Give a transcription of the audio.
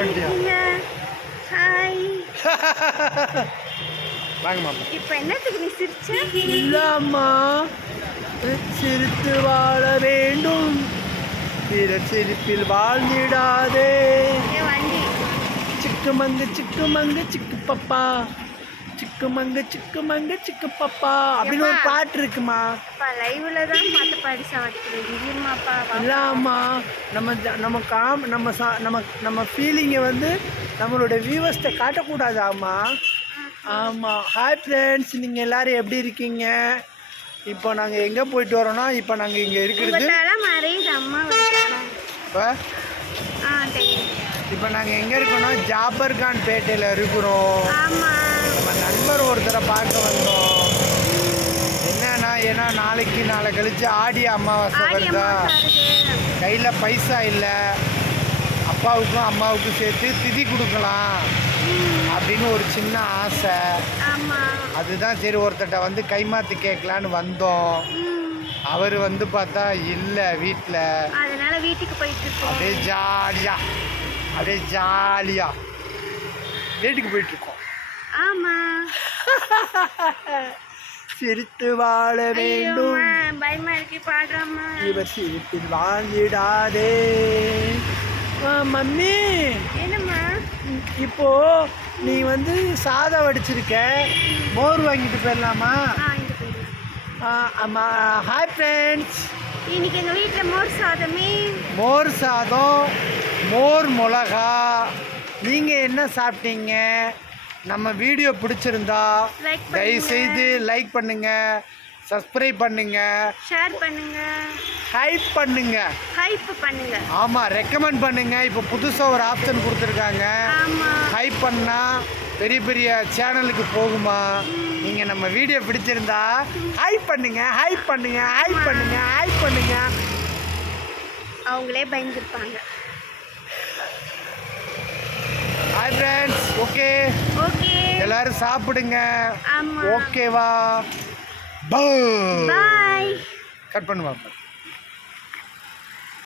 பண்ணிட்டியா? ஹாய் வாங்க மாமா. இப்போ என்னத்துக்கு நீ சிரிச்ச? இல்லம்மா. சிரித்து வாழ வேண்டும். பிற சிரிப்பில் வாழ்ந்திடாதே. வண்டி. சிக்கு மங்கு சிக்கு மங்கு சிக்கு பப்பா. சிக்கு மங்கு சிக்கு மங்கு சிக்கு பப்பா அப்படின்னு ஒரு? பாட்டு இருக்குமா? அப்பா லைவ்ல தான் படிச்சா வச்சுக்கிறேன் இருமாப்பா இல்லாமா? நம்ம நம்ம காம் நம்ம சா நம்ம நம்ம ஃபீலிங்கை வந்து நம்மளோட வியூவர்ஸ்ட்டை காட்டக்கூடாதாம்மா? ஆமாம் ஹாய் ஃப்ரெண்ட்ஸ் நீங்கள் எல்லாரும் எப்படி இருக்கீங்க? இப்போ நாங்கள் எங்கே போயிட்டு வரோம்னா இப்போ நாங்கள் இங்கே இருக்கிறது இப்போ? இப்போ நாங்கள் எங்கே இருக்கோம்னா ஜாபர்கான் பேட்டையில் இருக்கிறோம் நம்ம நண்பர் ஒருத்தரை பார்க்க வந்தோம். என்னன்னா ஏன்னா நாளைக்கு நாளை கழிச்சு ஆடி அமாவாசை வருதா? கையில் பைசா இல்லை. அப்பாவுக்கும் அம்மாவுக்கும் சேர்த்து திதி கொடுக்கலாம் அப்படின்னு ஒரு சின்ன ஆசை. அதுதான் சரி ஒருத்தட்ட வந்து கைமாற்றி கேட்கலான்னு வந்தோம். அவர் வந்து பார்த்தா இல்லை வீட்டில் அதனால வீட்டுக்கு போயிட்டு இருக்கோம். அப்படியே ஜாலியா அப்படியே ஜாலியா வீட்டுக்கு போயிட்டு இருக்கோம். ஆமா. சிரித்து வாழ வேண்டும். இவர் சிரிப்பில் வாழ்ந்திடாதே மம்மி. என்னம்மா? இப்போ நீ வந்து சாதம் வடிச்சிருக்க. மோர் வாங்கிட்டு போயிடலாமா? ஆ இங்க போயிடலாம் ஆ, ஆமா ஹாய் ஃப்ரெண்ட்ஸ் இன்னைக்கு எங்க வீட்ல மோர் சாதமே. மோர் சாதம் மோர் மிளகா. நீங்கள் என்ன சாப்பிட்டீங்க? நம்ம வீடியோ பிடிச்சிருந்தா. தயவுசெய்து லைக் பண்ணுங்க சப்ஸ்கிரைப் பண்ணுங்க ஷேர் பண்ணுங்க. ஹைப் பண்ணுங்க. ஹைப் பண்ணுங்க. ஆமாம் ரெக்கமெண்ட் பண்ணுங்க. இப்போ புதுசாக ஒரு ஆப்ஷன் கொடுத்துருக்காங்க. ஆமா. ஹைப் பண்ணால் பெரிய பெரிய சேனலுக்கு போகுமா? நீங்கள் நம்ம வீடியோ பிடிச்சிருந்தா ஹைப் பண்ணுங்க ஹைப் பண்ணுங்க ஹைப் பண்ணுங்க ஹைப் பண்ணுங்க. அவங்களே பயந்துருப்பாங்க. ஹாய் ஃப்ரெண்ட்ஸ் ஓகே ஓகே எல்லாரும் சாப்பிடுங்க. ஓகேவா பாய் கட் பண்ணுவாங்க.